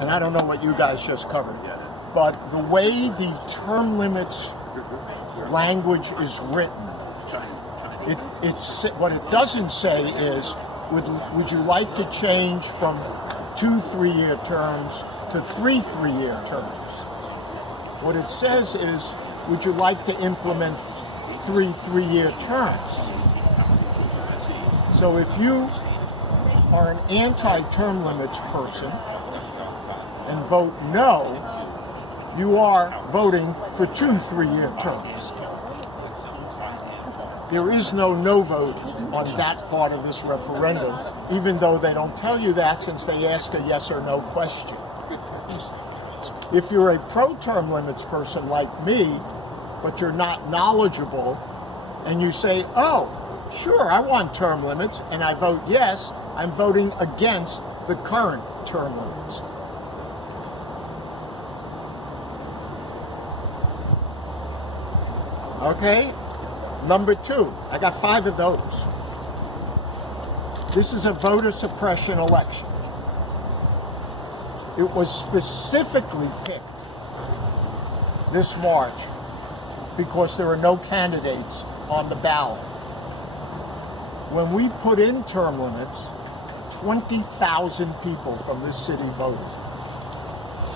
and I don't know what you guys just covered, but the way the term limits language is written, it's what it doesn't say is, would you like to change from 2 3-year terms to 3 3-year terms? What it says is, would you like to implement 3 3-year terms? So if you are an anti-term limits person and vote no, you are voting for 2 3-year terms. There is no no vote on that part of this referendum, even though they don't tell you that since they ask a yes or no question. If you're a pro-term limits person like me, but you're not knowledgeable, and you say, oh, sure, I want term limits, and I vote yes, I'm voting against the current term limits. Okay? Number 2, I got 5 of those. This is a voter suppression election. It was specifically picked this March because there are no candidates on the ballot. When we put in term limits, 20,000 people from this city voted.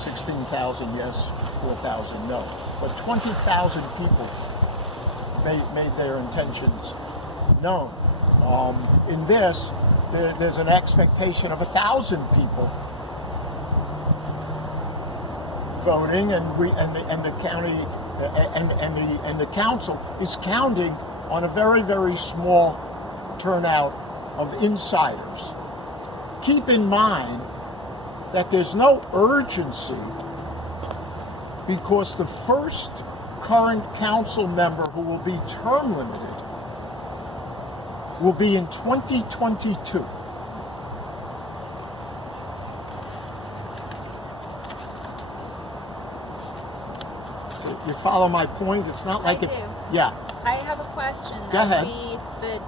16,000 yes, 4,000 no. But 20,000 people made their intentions known. In this, there's an expectation of 1,000 people voting, and the county and the council is counting on a very, very small turnout of insiders. Keep in mind that there's no urgency because the first current council member who will be term limited will be in 2022. So you follow my point? It's not like I do. Yeah. I have a question. Go ahead. The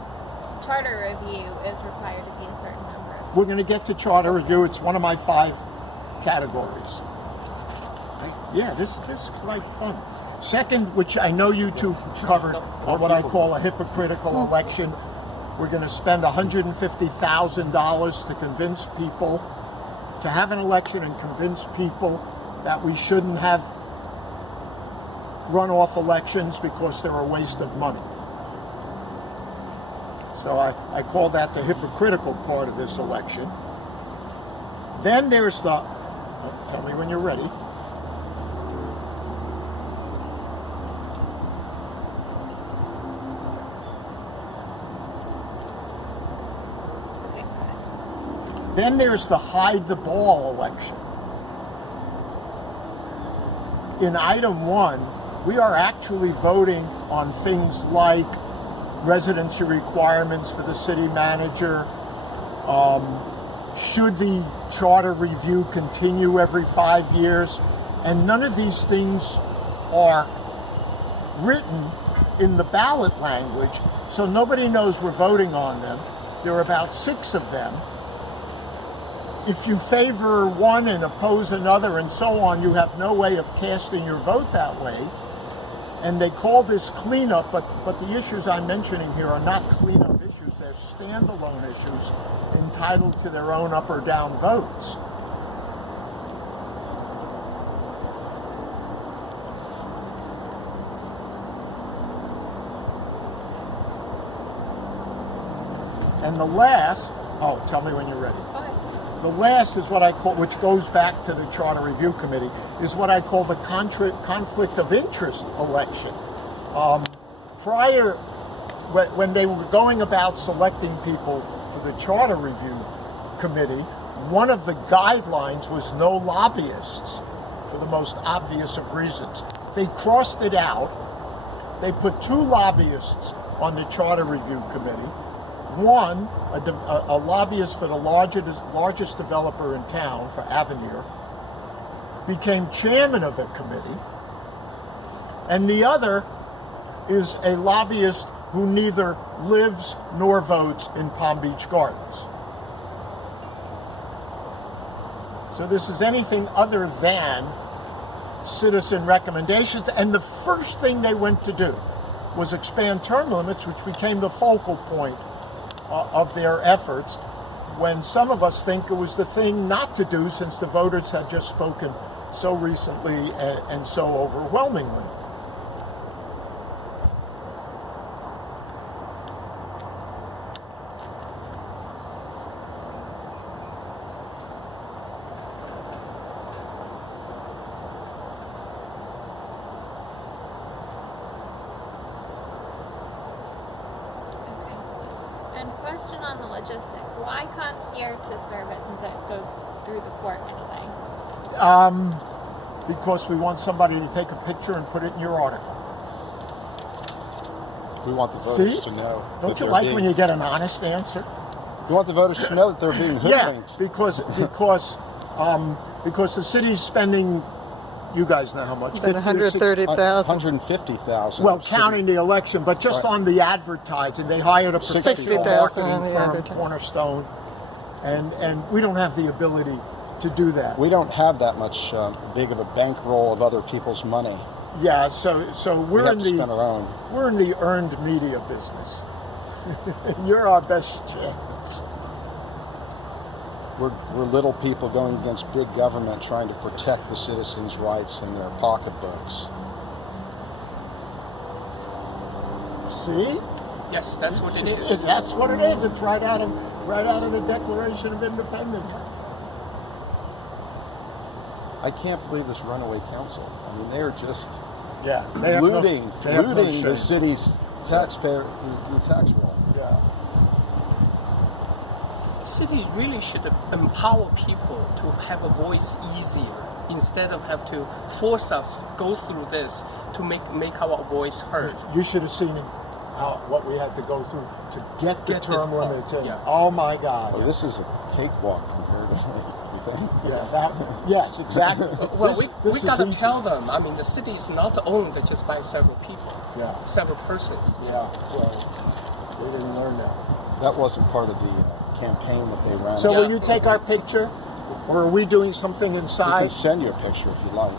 charter review is required to be a certain number. We're going to get to charter review. It's one of my 5 categories. Yeah, this is like fun. Second, which I know you two covered, are what I call a hypocritical election. We're going to spend $150,000 to convince people to have an election and convince people that we shouldn't have runoff elections because they're a waste of money. So I call that the hypocritical part of this election. Then there's the, tell me when you're ready. Then there's the hide the ball election. In item 1, we are actually voting on things like residency requirements for the city manager. Should the charter review continue every 5 years? And none of these things are written in the ballot language, so nobody knows we're voting on them. There are about 6 of them. If you favor one and oppose another and so on, you have no way of casting your vote that way. And they call this cleanup, but the issues I'm mentioning here are not cleanup issues. They're standalone issues entitled to their own up or down votes. And the last, oh, tell me when you're ready. The last is what I call, which goes back to the Charter Review Committee, is what I call the conflict of interest election. Prior, when they were going about selecting people for the Charter Review Committee, one of the guidelines was no lobbyists, for the most obvious of reasons. They crossed it out. They put 2 lobbyists on the Charter Review Committee. One, a lobbyist for the largest developer in town, for Avenir, became chairman of the committee, and the other is a lobbyist who neither lives nor votes in Palm Beach Gardens. So this is anything other than citizen recommendations. And the first thing they went to do was expand term limits, which became the focal point of their efforts, when some of us think it was the thing not to do, since the voters had just spoken so recently and so overwhelmingly. And question on the logistics. Why come here to serve it since it goes through the court anyway? Because we want somebody to take a picture and put it in your article. We want the voters See? to know. Don't you like when you get an honest answer? We want the voters to know that they're being hoodwinked. Yeah, because the city's spending, you guys know how much? About 130,000. 150,000. Well, counting the election, but just Right. on the advertising, they hired a professional 60,000 on marketing the firm, advertising. Cornerstone, and we don't have the ability to do that. We don't have that much big of a bankroll of other people's money. Yeah, so We we're have in to spend our own. we're in the earned media business. You're our best chance. We're little people going against big government, trying to protect the citizens' rights in their pocketbooks. See? Yes, that's what it is. That's what it is. It's right out of the Declaration of Independence. I can't believe this runaway council. I mean, they're just Yeah, they have no looting shame. the city's taxpayer, the tax roll. Yeah. The city really should empower people to have a voice easier instead of have to force us to go through this to make our voice heard. You should have seen what we had to go through to get the Get this term part, limits in. yeah. Oh my God. Well, this is a cakewalk comparatively, you think? Yes, exactly. Well, This we is got to easy. tell them. I mean, the city is not owned just by several people, Yeah, several persons. yeah. Well, we didn't learn that. That wasn't part of the campaign that they ran. So Yeah. will you take our picture, or are we doing something We inside? can send you a picture if you like.